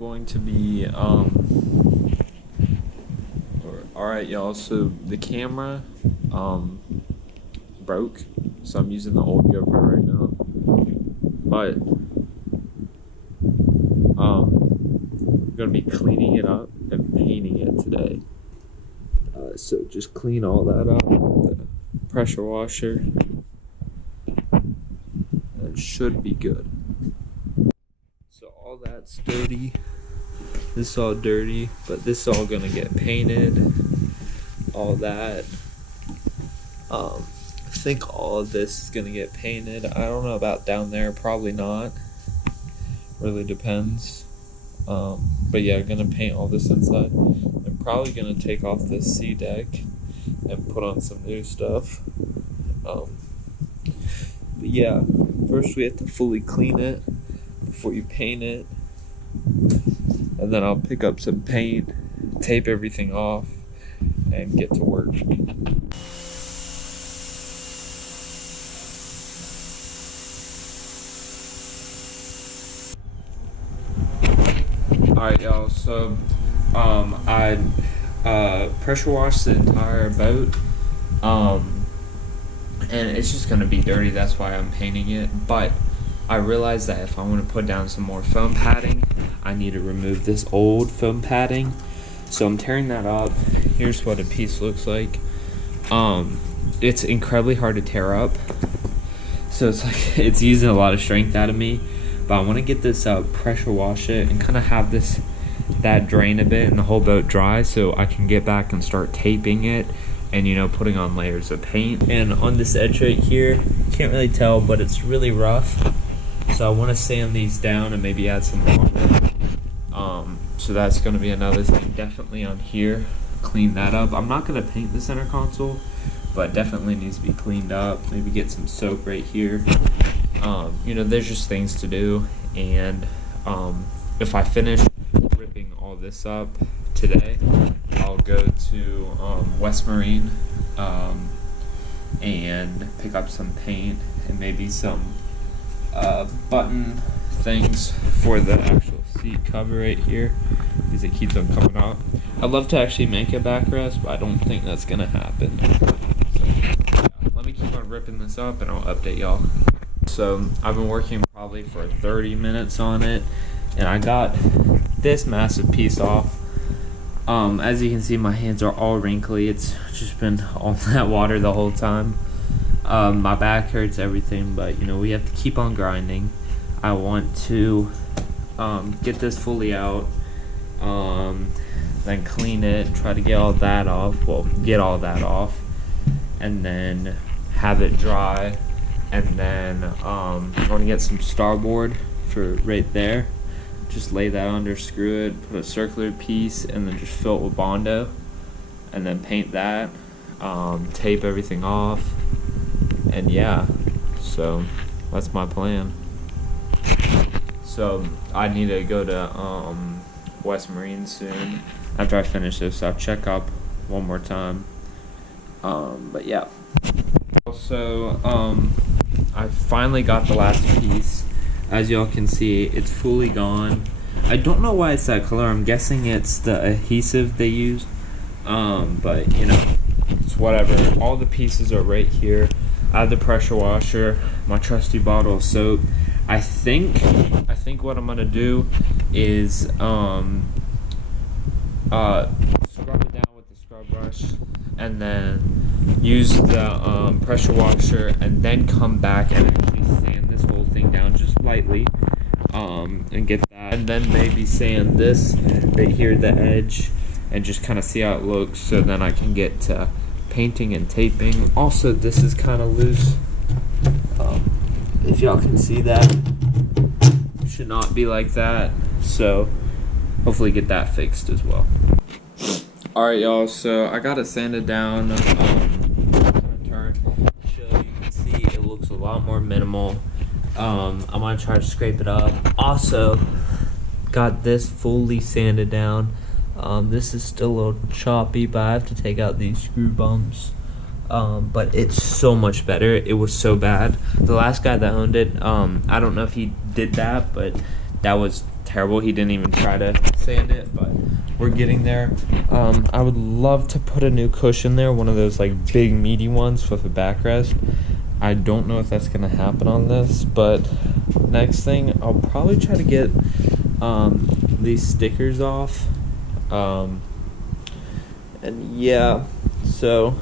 going to be alright y'all, so the camera broke, so I'm using the old GoPro right now, but I'm gonna be cleaning it up and painting it today. So just clean all that up with the pressure washer. It should be good. So all that's dirty. This is all dirty, but this is all gonna get painted. All that. I think all of this is gonna get painted. I don't know about down there, probably not. Really depends. But yeah, I'm gonna paint all this inside. I'm probably gonna take off this sea deck and put on some new stuff. But yeah, first we have to fully clean it before you paint it, and then I'll pick up some paint, tape everything off, and get to work. Alright y'all, so I pressure washed the entire boat, and it's just gonna be dirty, that's why I'm painting it. But I realized that if I want to put down some more foam padding, I need to remove this old foam padding, so I'm tearing that up. Here's what a piece looks like. It's incredibly hard to tear up, so it's like it's using a lot of strength out of me. But I want to get this out, pressure wash it, and kind of have that drain a bit and the whole boat dry, so I can get back and start taping it and, you know, putting on layers of paint. And on this edge right here, you can't really tell, but it's really rough, so I want to sand these down and maybe add some water. So that's going to be another thing. Definitely on here, clean that up. I'm not going to paint the center console, but definitely needs to be cleaned up. Maybe get some soap right here. You know, there's just things to do. And if I finish ripping all this up today, I'll go to West Marine and pick up some paint and maybe some button things for the actual seat cover right here, because it keeps them coming out. I'd love to actually make a backrest, but I don't think that's gonna happen. So, yeah, let me keep on ripping this up and I'll update y'all. So I've been working probably for 30 minutes on it, and I got this massive piece off. As you can see, my hands are all wrinkly. It's just been all that water the whole time. My back hurts, everything, but you know, we have to keep on grinding. I want to get this fully out, then clean it, try to get all that off, and then have it dry. And then I'm going to get some starboard for right there. Just lay that under, screw it, put a circular piece, and then just fill it with Bondo, and then paint that, tape everything off, and yeah, so that's my plan. So I need to go to West Marine soon. After I finish this, I'll check up one more time. But yeah. Also, I finally got the last piece. As y'all can see, it's fully gone. I don't know why it's that color. I'm guessing it's the adhesive they used. But you know, it's whatever. All the pieces are right here. I have the pressure washer, my trusty bottle of soap. I think what I'm gonna do is scrub it down with the scrub brush, and then use the pressure washer, and then come back and actually sand this whole thing down just lightly, and get that, and then maybe sand this right here at the edge and just kind of see how it looks, so then I can get to painting and taping. Also, this is kind of loose, if y'all can see that. Should not be like that, so hopefully get that fixed as well. Alright y'all, so I got it sanded down. Turn, so you can see it looks a lot more minimal. I'm gonna try to scrape it up. Also, got this fully sanded down. This is still a little choppy, but I have to take out these screw bumps. But it's so much better. It was so bad. The last guy that owned it, I don't know if he did that, but that was terrible. He didn't even try to sand it, but we're getting there. I would love to put a new cushion there, one of those like big meaty ones with a backrest. I don't know if that's gonna happen on this, but next thing I'll probably try to get these stickers off. And yeah, so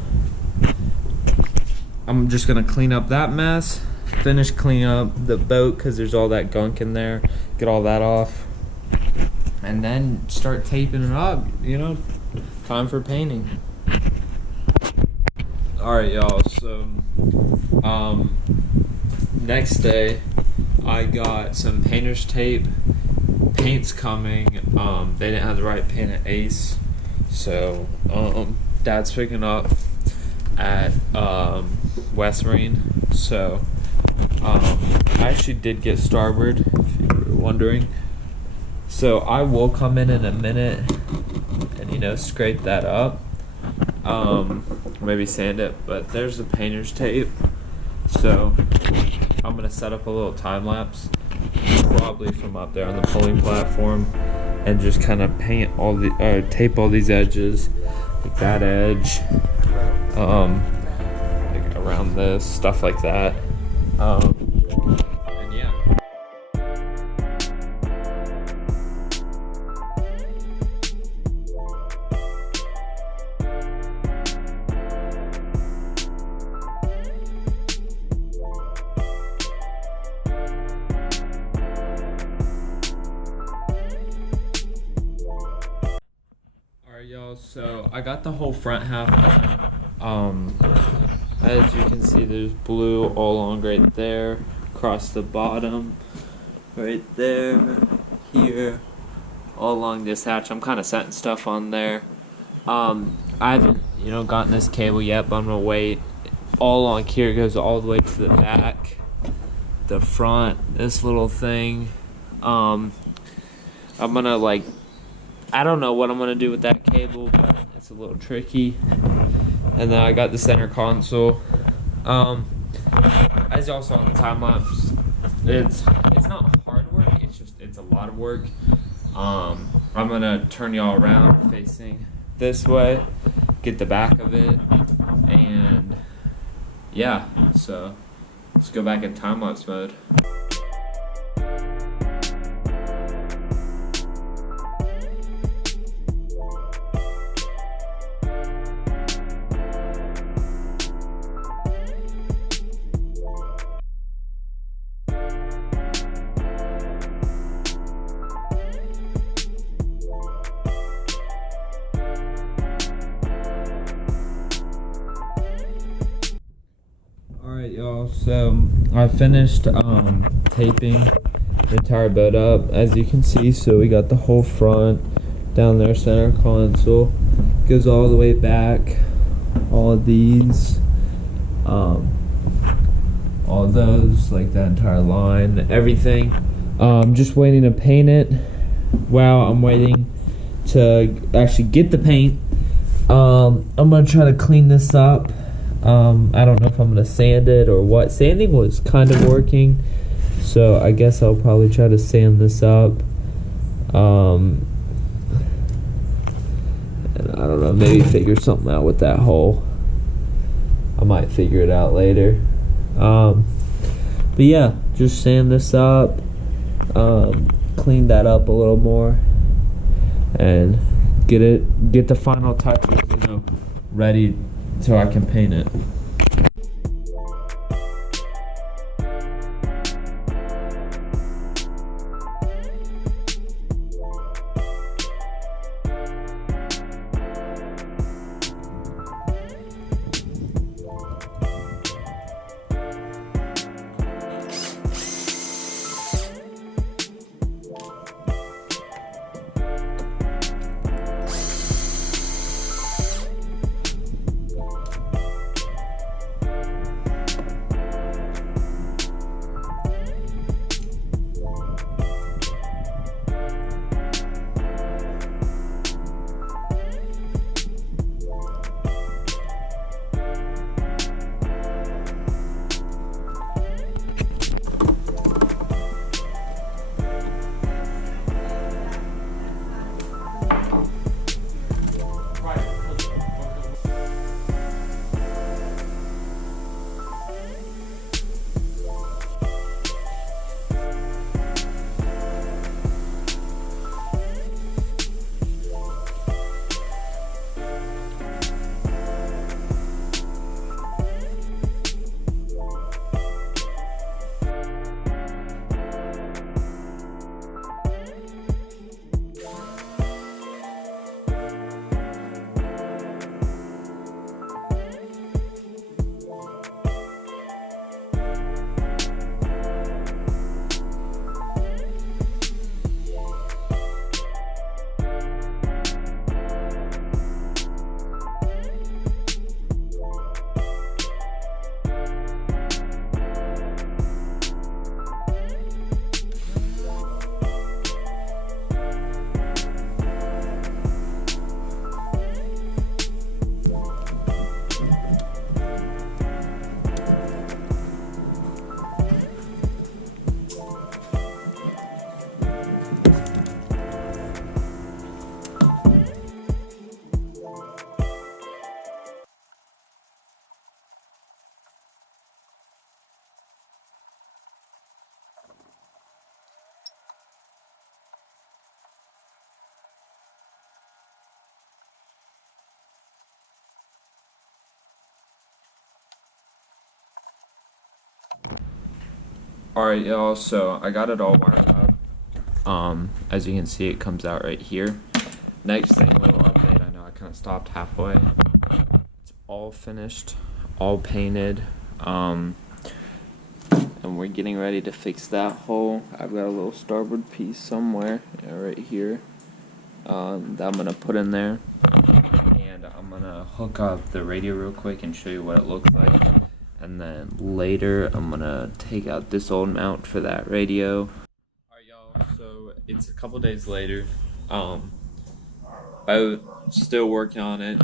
I'm just gonna clean up that mess, finish cleaning up the boat because there's all that gunk in there, get all that off, and then start taping it up, you know, time for painting. Alright y'all, so next day I got some painter's tape. Paint's coming. They didn't have the right paint at Ace, so Dad's picking up at West Marine. So I actually did get starboard, if you were wondering. So I will come in a minute and, you know, scrape that up, maybe sand it. But there's the painter's tape. So I'm gonna set up a little time lapse, probably from up there on the pulling platform, and just kind of paint all the tape all these edges, like that edge, like around this, stuff like that. And yeah. Y'all, so I got the whole front half done. As you can see, there's blue all along right there, across the bottom, right there, here, all along this hatch. I'm kind of setting stuff on there. I haven't, you know, gotten this cable yet, but I'm gonna wait. All along here, it goes all the way to the back, the front, this little thing. I'm gonna like, I don't know what I'm gonna do with that cable, but it's a little tricky. And then I got the center console. As y'all saw in the time lapse, it's not hard work. It's a lot of work. I'm gonna turn y'all around facing this way, get the back of it, and yeah. So let's go back in time lapse mode. Alright y'all, so I finished taping the entire boat up, as you can see. So we got the whole front down there, center console, goes all the way back, all of these, all of those, like that entire line, everything. Just waiting to paint it. Wow, I'm waiting to actually get the paint. I'm gonna try to clean this up. I don't know if I'm gonna sand it or what. Sanding was kind of working, so I guess I'll probably try to sand this up. And I don't know, maybe figure something out with that hole. I might figure it out later. But yeah, just sand this up, clean that up a little more, and get the final touches, you know, ready so I can paint it. Alright, y'all, so I got it all wired up. As you can see, it comes out right here. Next thing, little update. I know I kind of stopped halfway. It's all finished, all painted. And we're getting ready to fix that hole. I've got a little starboard piece somewhere, right here, that I'm gonna put in there. And I'm gonna hook up the radio real quick and show you what it looks like. And then later, I'm gonna take out this old mount for that radio. Alright, y'all, so it's a couple days later. Boat, still working on it.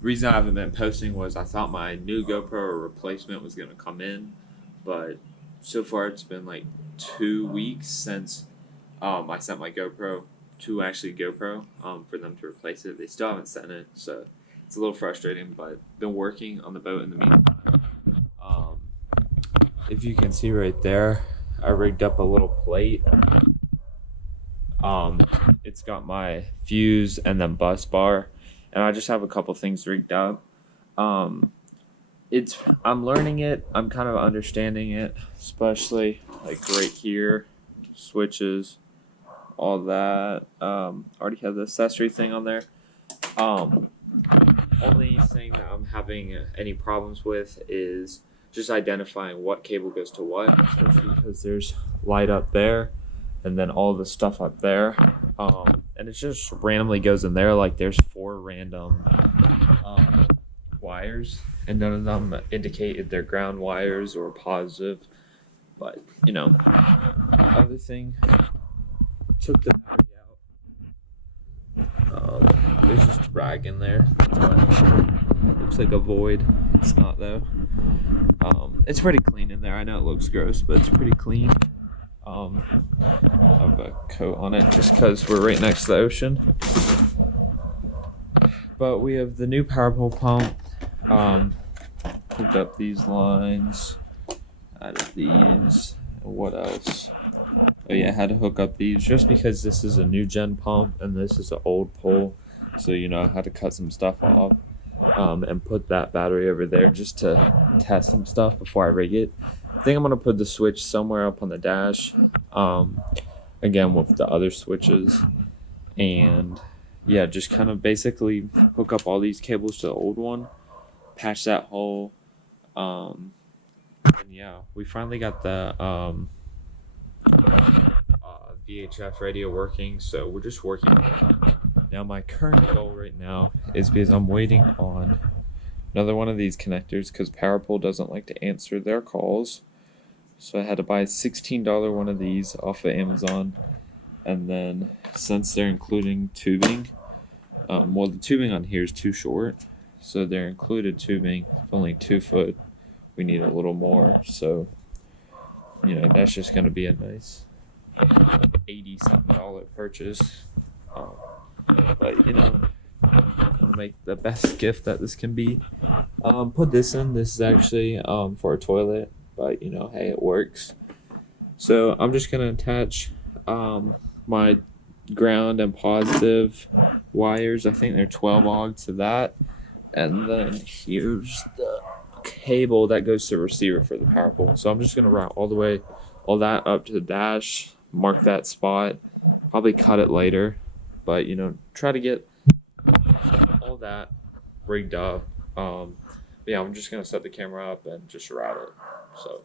Reason I haven't been posting was I thought my new GoPro replacement was gonna come in, but so far it's been like 2 weeks since I sent my GoPro to actually GoPro for them to replace it. They still haven't sent it, so it's a little frustrating, but been working on the boat in the meantime. If you can see right there, I rigged up a little plate. It's got my fuse and then bus bar, and I just have a couple things rigged up. I'm learning it. I'm kind of understanding it, especially like right here, switches, all that. Already have the accessory thing on there. Only thing that I'm having any problems with is just identifying what cable goes to what, especially because there's light up there and then all the stuff up there, and it just randomly goes in there. Like there's 4 random wires, and none of them indicate if they're ground wires or positive. But you know, other thing, took the battery out. There's just a rag in there. Looks like a void. It's not though. It's pretty clean in there. I know it looks gross, but it's pretty clean. I have a coat on it just because we're right next to the ocean. But we have the new power pole pump. Hooked up these lines. Added these. And what else? Oh yeah, I had to hook up these just because this is a new gen pump and this is an old pole. So you know, I had to cut some stuff off. And put that battery over there just to test some stuff before I rig it. I think I'm gonna put the switch somewhere up on the dash, again with the other switches, and yeah, just kind of basically hook up all these cables to the old one, patch that hole, and yeah, we finally got the VHF radio working, so we're just working on it. Now my current goal right now is because I'm waiting on another one of these connectors because PowerPole doesn't like to answer their calls. So I had to buy a $16 one of these off of Amazon. And then since they're including tubing, well the tubing on here is too short. So they're included tubing, only 2 foot. We need a little more. So, you know, that's just going to be a nice $80-something purchase. But you know, I'm gonna make the best gift that this can be. Put this in. This is actually for a toilet, but you know, hey, it works. So I'm just gonna attach my ground and positive wires. I think they're 12 to that, and then here's the cable that goes to the receiver for the power pole. So I'm just gonna route all that up to the dash, mark that spot, probably cut it later. But you know, try to get all that rigged up. Yeah, I'm just gonna set the camera up and just route it. So